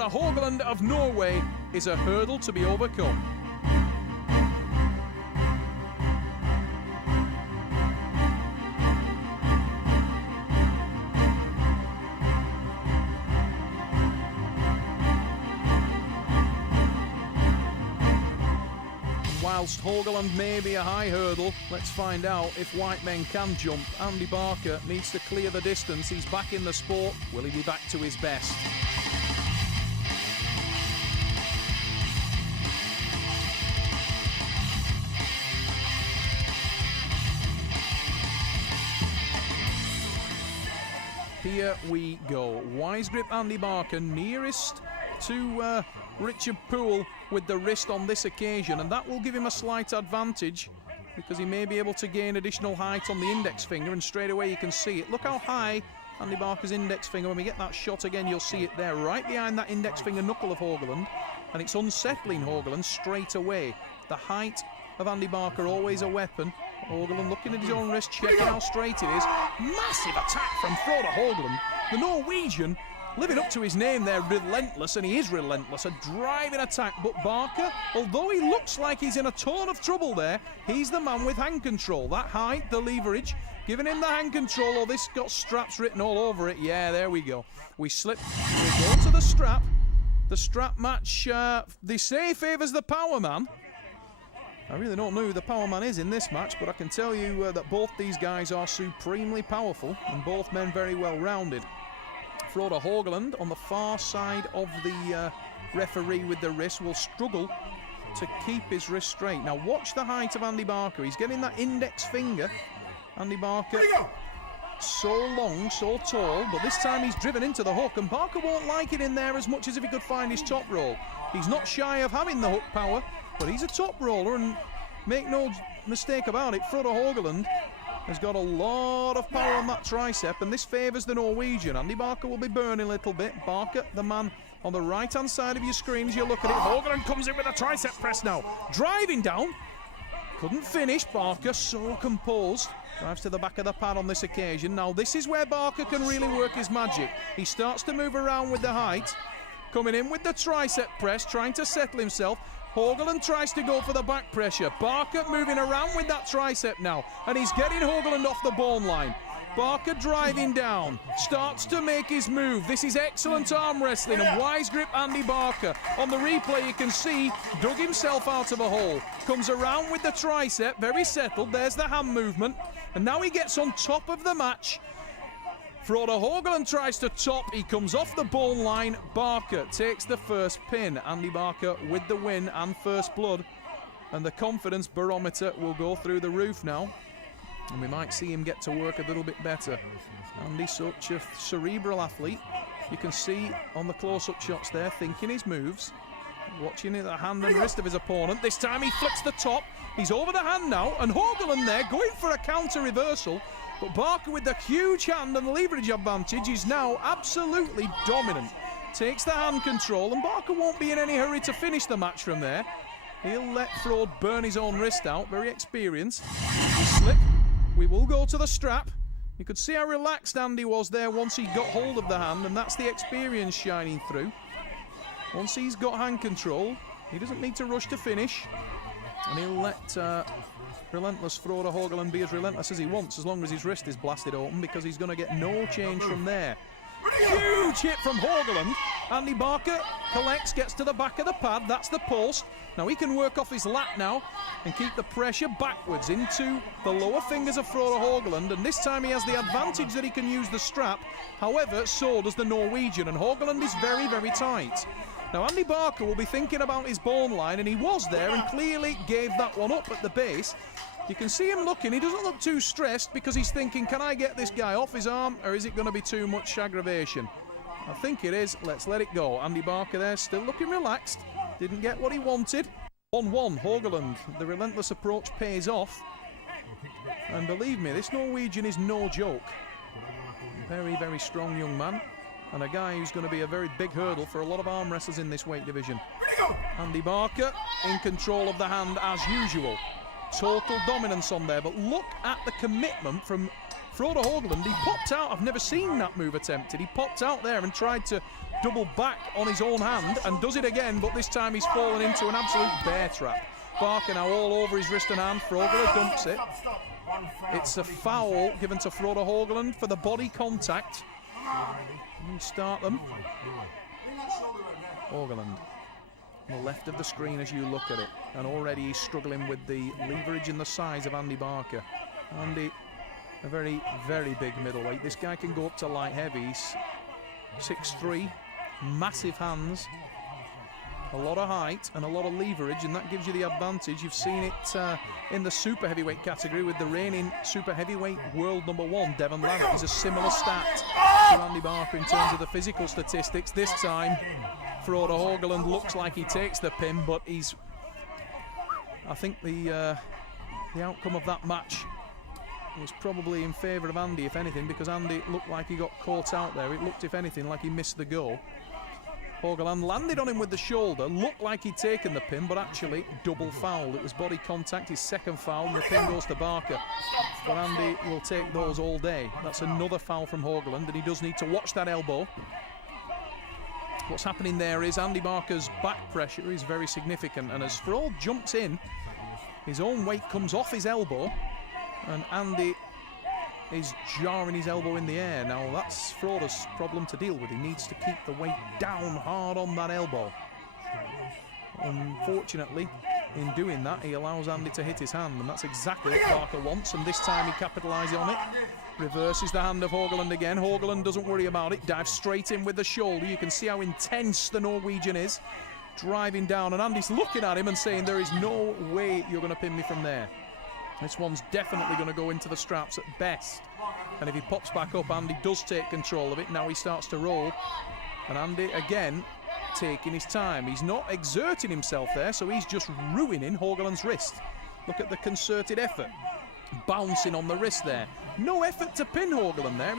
Frode Haugland of Norway is a hurdle to be overcome. Whilst Haugland may be a high hurdle, let's find out if white men can jump. Andy Barker needs to clear the distance. He's back in the sport. Will he be back to his best? Here we go. Wise grip Andy Barker, nearest to Richard Poole with the wrist on this occasion, and that will give him a slight advantage because he may be able to gain additional height on the index finger, and straight away you can see it. Look how high Andy Barker's index finger, when we get that shot again you'll see it there, right behind that index finger knuckle of Haugland, and it's unsettling Haugland straight away. The height of Andy Barker always a weapon. Haugland looking at his own wrist, checking how straight it is. Massive attack from Frode Haugland. The Norwegian, living up to his name there, relentless, and he is relentless. A driving attack, but Barker, although he looks like he's in a ton of trouble there, he's the man with hand control. That height, the leverage, giving him the hand control. Oh, this got straps written all over it. Yeah, there we go. We slip, we go to the strap. The strap match, they say, favours the power man. I really don't know who the power man is in this match, but I can tell you that both these guys are supremely powerful, and both men very well rounded. Frode Haugland on the far side of the referee with the wrist will struggle to keep his wrist straight. Now watch the height of Andy Barker. He's getting that index finger. Andy Barker, so long, so tall, but this time he's driven into the hook, and Barker won't like it in there as much as if he could find his top roll. He's not shy of having the hook power, but he's a top roller, and make no mistake about it, Frode Haugland has got a lot of power on that tricep, and this favours the Norwegian. Andy Barker will be burning a little bit. Barker, the man on the right-hand side of your screen as you look at it. Haugland comes in with a tricep press now. Driving down. Couldn't finish. Barker so composed. Drives to the back of the pad on this occasion. Now this is where Barker can really work his magic. He starts to move around with the height. Coming in with the tricep press, trying to settle himself. Haugland tries to go for the back pressure. Barker moving around with that tricep now, and he's getting Haugland off the bone line. Barker driving down, starts to make his move. This is excellent arm wrestling, and wise grip Andy Barker. On the replay you can see, dug himself out of a hole. Comes around with the tricep, very settled. There's the hand movement, and now he gets on top of the match. Frode Haugland tries to top, he comes off the bone line. Barker takes the first pin. Andy Barker with the win and first blood, and the confidence barometer will go through the roof now, and we might see him get to work a little bit better. Andy's such a cerebral athlete. You can see on the close-up shots there, thinking his moves, watching the hand and wrist of his opponent. This time he flips the top, he's over the hand now, and Haugland there going for a counter reversal. But Barker with the huge hand and leverage advantage is now absolutely dominant. Takes the hand control, and Barker won't be in any hurry to finish the match from there. He'll let Frode burn his own wrist out, very experienced. We slip, we will go to the strap. You could see how relaxed Andy was there once he got hold of the hand, and that's the experience shining through. Once he's got hand control, he doesn't need to rush to finish, and he'll let relentless Frode Haugland be as relentless as he wants, as long as his wrist is blasted open, because he's going to get no change from there. Huge hit from Haugland. Andy Barker collects, gets to the back of the pad. That's the post. Now he can work off his lat now and keep the pressure backwards into the lower fingers of Frode Haugland, and this time he has the advantage that he can use the strap. However, so does the Norwegian, and Haugland is very, very tight. Now Andy Barker will be thinking about his bone line, and he was there and clearly gave that one up at the base. You can see him looking, he doesn't look too stressed because he's thinking, can I get this guy off his arm, or is it going to be too much aggravation? I think it is. Let's let it go. Andy Barker there still looking relaxed. Didn't get what he wanted. 1-1 Haugland. The relentless approach pays off. And believe me, this Norwegian is no joke. Very, very strong young man, and a guy who's going to be a very big hurdle for a lot of arm wrestlers in this weight division. Andy Barker in control of the hand as usual. Total dominance on there, but look at the commitment from Frode Haugland, he popped out. I've never seen that move attempted. He popped out there and tried to double back on his own hand and does it again, but this time he's fallen into an absolute bear trap. Barker now all over his wrist and hand. Frogler dumps it. It's a foul given to Frode Haugland for the body contact. Let me start them. Haugland on the left of the screen as you look at it, and already he's struggling with the leverage and the size of Andy Barker. Andy, a very, very big middleweight. This guy can go up to light heavy. He's 6'3", massive hands, a lot of height and a lot of leverage, and that gives you the advantage. You've seen it in the super heavyweight category with the reigning super heavyweight world #1, Devon Larratt. He's a similar stat to Andy Barker in terms of the physical statistics. This time, Frode Haugland looks like he takes the pin, but he's... I think the outcome of that match was probably in favour of Andy, if anything, because Andy looked like he got caught out there. It looked, if anything, like he missed the goal. Haugland landed on him with the shoulder, looked like he'd taken the pin, but actually double foul. It was body contact, his second foul, and the pin goes to Barker. But Andy will take those all day. That's another foul from Haugland, and he does need to watch that elbow. What's happening there is Andy Barker's back pressure is very significant, and as Frode jumps in, his own weight comes off his elbow, and Andy is jarring his elbow in the air. Now that's Frode's problem to deal with. He needs to keep the weight down hard on that elbow. Unfortunately, in doing that, he allows Andy to hit his hand, and that's exactly what Barker wants, and this time he capitalises on it. Reverses the hand of Haugland again. Haugland doesn't worry about it, dives straight in with the shoulder. You can see how intense the Norwegian is, driving down, and Andy's looking at him and saying, there is no way you're going to pin me from there. This one's definitely going to go into the straps at best. And if he pops back up, Andy does take control of it. Now he starts to roll. And Andy, again, taking his time. He's not exerting himself there, so he's just ruining Haugland's wrist. Look at the concerted effort. Bouncing on the wrist there. No effort to pin Haugland there.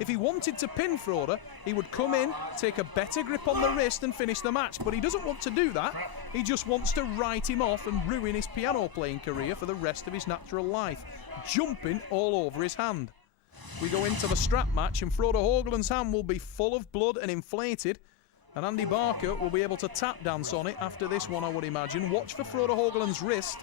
If he wanted to pin Frode, he would come in, take a better grip on the wrist and finish the match. But he doesn't want to do that. He just wants to write him off and ruin his piano playing career for the rest of his natural life. Jumping all over his hand. We go into the strap match, and Frode Haugland's hand will be full of blood and inflated. And Andy Barker will be able to tap dance on it after this one, I would imagine. Watch for Frode Haugland's wrist.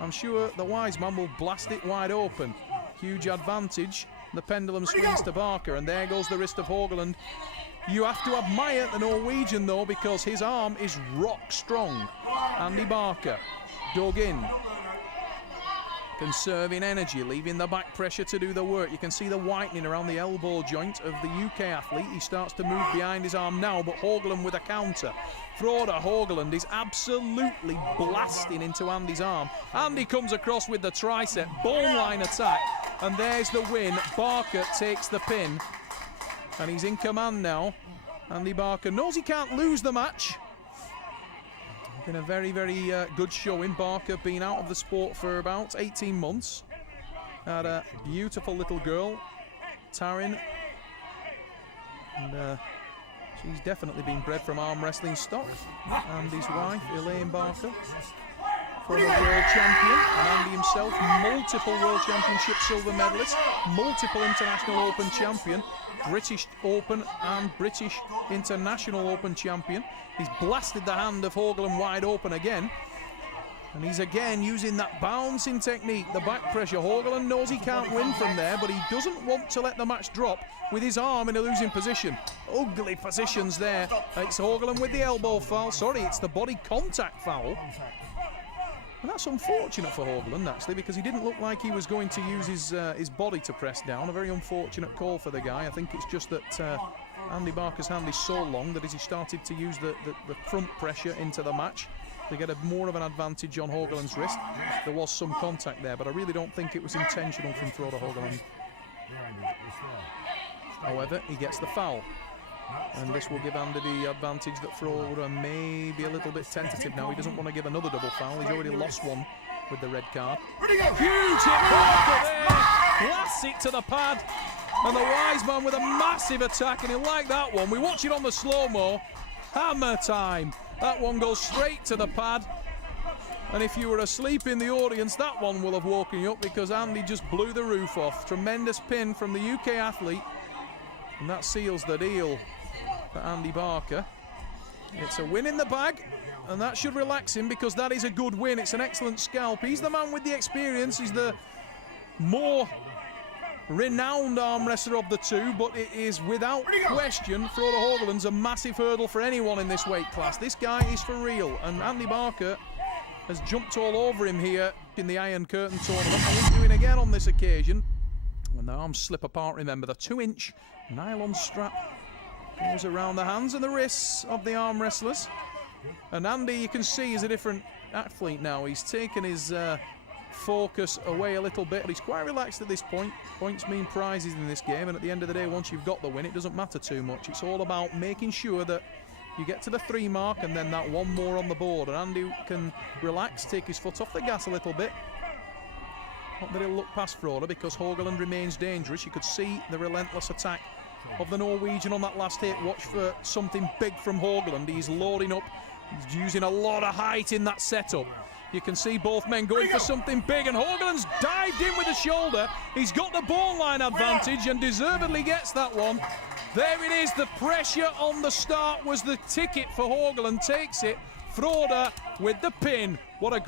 I'm sure the wise man will blast it wide open. Huge advantage. The pendulum swings to Barker, and there goes the wrist of Haugland. You have to admire the Norwegian, though, because his arm is rock strong. Andy Barker dug in, conserving energy, leaving the back pressure to do the work. You can see the whitening around the elbow joint of the UK athlete. He starts to move behind his arm now, but Haugland with a counter. Frode Haugland is absolutely blasting into Andy's arm. Andy comes across with the tricep, bone line attack, and there's the win. Barker takes the pin, and he's in command now. Andy Barker knows he can't lose the match. Been a very, very good showing. Barker been out of the sport for about 18 months. Had a beautiful little girl, Taryn, and she's definitely been bred from arm wrestling stock. Andy's wife, Elaine Barker, former world champion, and Andy himself, multiple world championship silver medalist, multiple international open champion, British Open and British International Open champion. He's blasted the hand of Haugland wide open again. And he's again using that bouncing technique, the back pressure. Haugland knows he can't win from there, but he doesn't want to let the match drop with his arm in a losing position. Ugly positions there. It's Haugland with the elbow foul. Sorry, it's the body contact foul. And that's unfortunate for Haugland, actually, because he didn't look like he was going to use his body to press down. A very unfortunate call for the guy. I think it's just that Andy Barker's hand is so long that as he started to use the front pressure into the match, to get more of an advantage on Haugland's wrist. There was some contact there, but I really don't think it was intentional from Frode Haugland. However, he gets the foul. And this will give Andy the advantage that Frode may be a little bit tentative now. He doesn't want to give another double foul. He's already lost one with the red card. Huge hit Barker there. Blasts it to the pad. And the wise man with a massive attack. And he'll like that one. We watch it on the slow-mo. Hammer time. That one goes straight to the pad. And if you were asleep in the audience, that one will have woken you up, because Andy just blew the roof off. Tremendous pin from the UK athlete. And that seals the deal for Andy Barker. It's a win in the bag, and that should relax him, because that is a good win. It's an excellent scalp. He's the man with the experience. He's the more renowned arm wrestler of the two, but it is without question Frode Haugland's a massive hurdle for anyone in this weight class. This guy is for real, and Andy Barker has jumped all over him here in the Iron Curtain tournament, and he's doing again on this occasion. When the arms slip apart, remember, the 2-inch nylon strap goes around the hands and the wrists of the arm wrestlers. And Andy, you can see, is a different athlete now. He's taken his focus away a little bit, but he's quite relaxed at this point. Points mean prizes in this game, and at the end of the day, once you've got the win, it doesn't matter too much. It's all about making sure that you get to the 3 mark and then that one more on the board, and Andy can relax, take his foot off the gas a little bit. Not that he'll look past Frode, because Haugland remains dangerous. You could see the relentless attack of the Norwegian on that last hit. Watch for something big from Haugland. He's loading up. He's using a lot of height in that setup. You can see both men going for something big, and Haugland's dived in with the shoulder. He's got the ball line advantage and deservedly gets that one. There it is. The pressure on the start was the ticket for Haugland. Takes it. Frode with the pin. What a